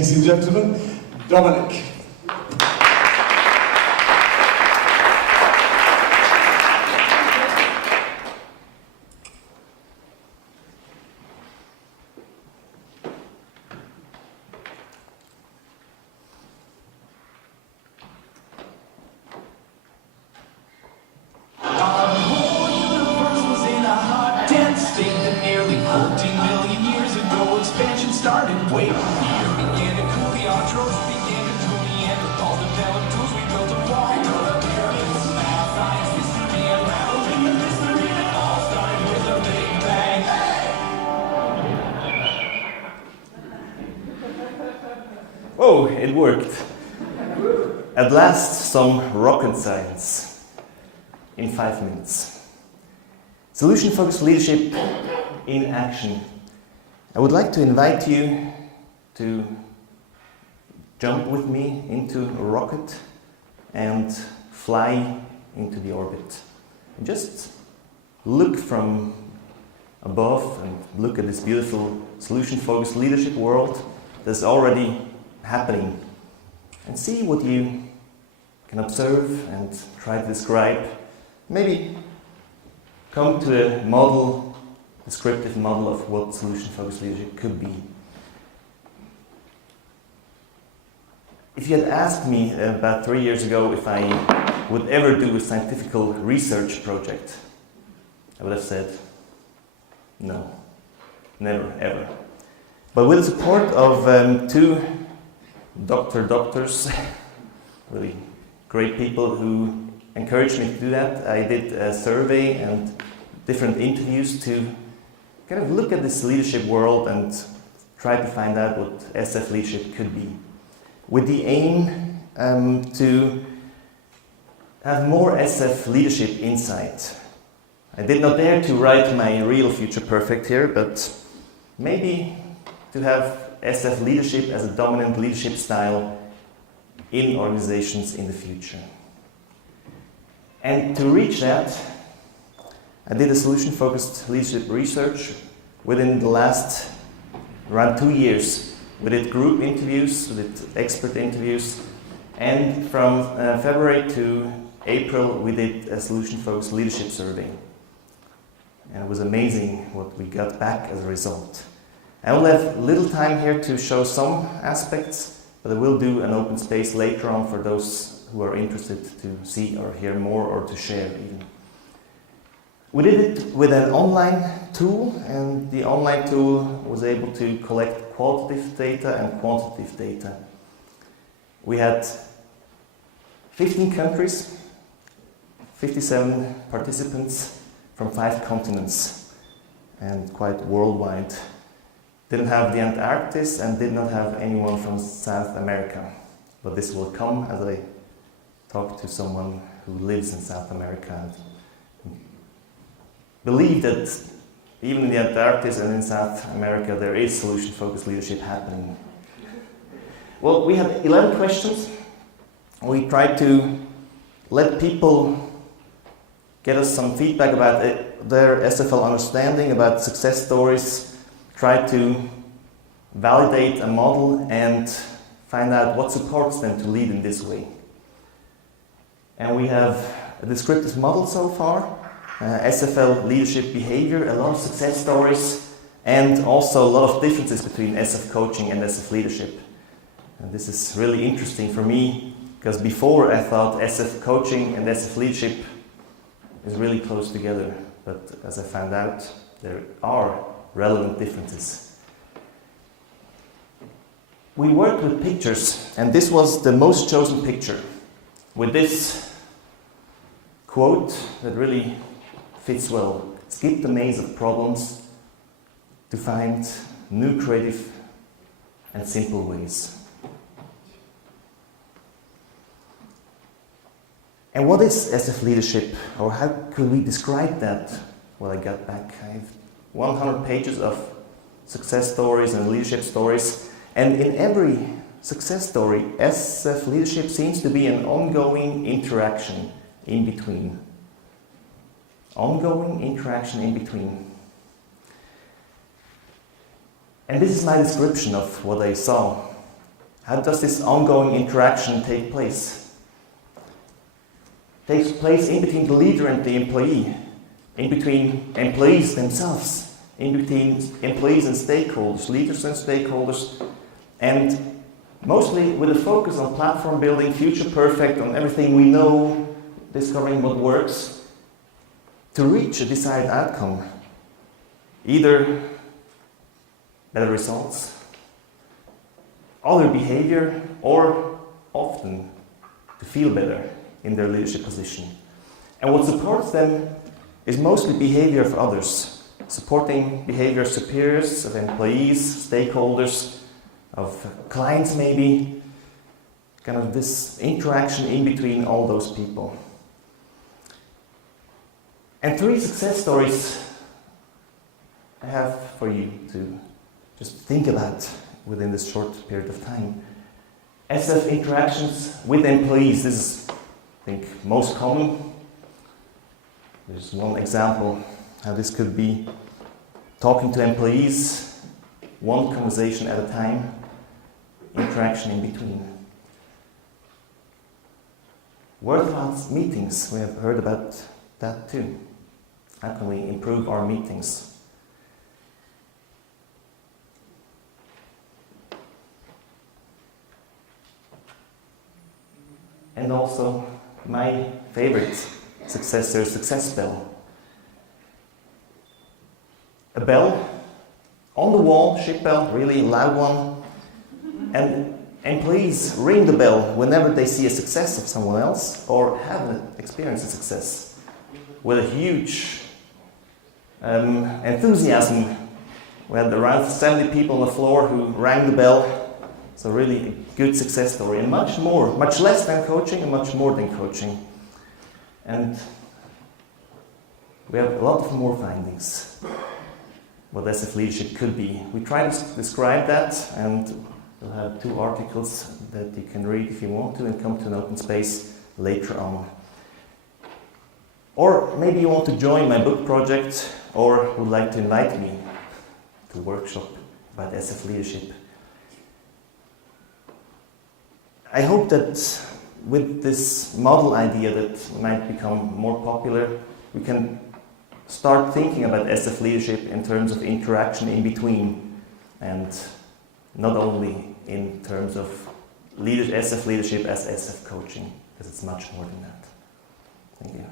ladies and gentlemen, Dominik. Oh, it worked. At last, some rocket science in 5 minutes. Solution-focused leadership in action. I would like to invite you to jump with me into a rocket and fly into the orbit. And just look from above and look at this beautiful solution-focused leadership world that's already happening, and see what you can observe and try to describe. Maybe come to a model, descriptive model of what solution-focused leadership could be. If you had asked me about 3 years ago if I would ever do a scientific research project, I would have said no, never, ever. But with the support of two doctors, really great people who encouraged me to do that, I did a survey and different interviews to kind of look at this leadership world and try to find out what SF leadership could be, with the aim to have more SF leadership insight. I did not dare to write my real future perfect here, but maybe to have SF leadership as a dominant leadership style in organizations in the future. And to reach that, I did a solution-focused leadership research within the last around 2 years. We did group interviews, we did expert interviews, and from February to April we did a solution-focused leadership survey. And it was amazing what we got back as a result. I will have little time here to show some aspects, but I will do an open space later on for those who are interested to see or hear more or to share even. We did it with an online tool, and the online tool was able to collect qualitative data and quantitative data. We had 15 countries, 57 participants from 5 continents, and quite worldwide. Didn't have the Antarctic and did not have anyone from South America. But this will come as I talk to someone who lives in South America and believe that even in the Antarctic and in South America there is solution-focused leadership happening. Well, we had 11 questions. We tried to let people get us some feedback about their SFL understanding, about success stories, try to validate a model and find out what supports them to lead in this way. And we have a descriptive model so far, SFL leadership behavior, a lot of success stories, and also a lot of differences between SF coaching and SF leadership. And this is really interesting for me, because before I thought SF coaching and SF leadership is really close together, but as I found out, there are relevant differences. We worked with pictures, and this was the most chosen picture, with this quote that really fits well. Skip the maze of problems to find new creative and simple ways. And what is SF leadership, or how could we describe that? Well, I got back, I have 100 pages of success stories and leadership stories, and in every success story, SF leadership seems to be an ongoing interaction in between. Ongoing interaction in between. And this is my description of what I saw. How does this ongoing interaction take place? It takes place in between the leader and the employee, in between employees themselves, in between employees and stakeholders, leaders and stakeholders, and mostly with a focus on platform building, future perfect, on everything we know, discovering what works, to reach a desired outcome. Either better results, other behavior, or often to feel better in their leadership position. And what supports them is mostly behavior of others, supporting behavior of superiors, of employees, stakeholders, of clients maybe, kind of this interaction in between all those people. And 3 success stories I have for you to just think about within this short period of time. SF interactions with employees, this is, I think, most common. There's one example how this could be: talking to employees, one conversation at a time, interaction in between. Worthwhile meetings, we have heard about that too. How can we improve our meetings? And also my favorite success story, success bell. A bell on the wall, ship bell, really loud one, and employees ring the bell whenever they see a success of someone else or have experienced a success with a huge enthusiasm. We had around 70 people on the floor who rang the bell. So really a good success story, and much more, much less than coaching and much more than coaching. And we have a lot of more findings what SF leadership could be. We try to describe that, and we'll have 2 articles that you can read if you want to and come to an open space later on. Or maybe you want to join my book project, or would like to invite me to a workshop about SF leadership. I hope that with this model idea that might become more popular, we can start thinking about SF leadership in terms of interaction in between, and not only in terms of SF leadership as SF coaching, because it's much more than that. Thank you.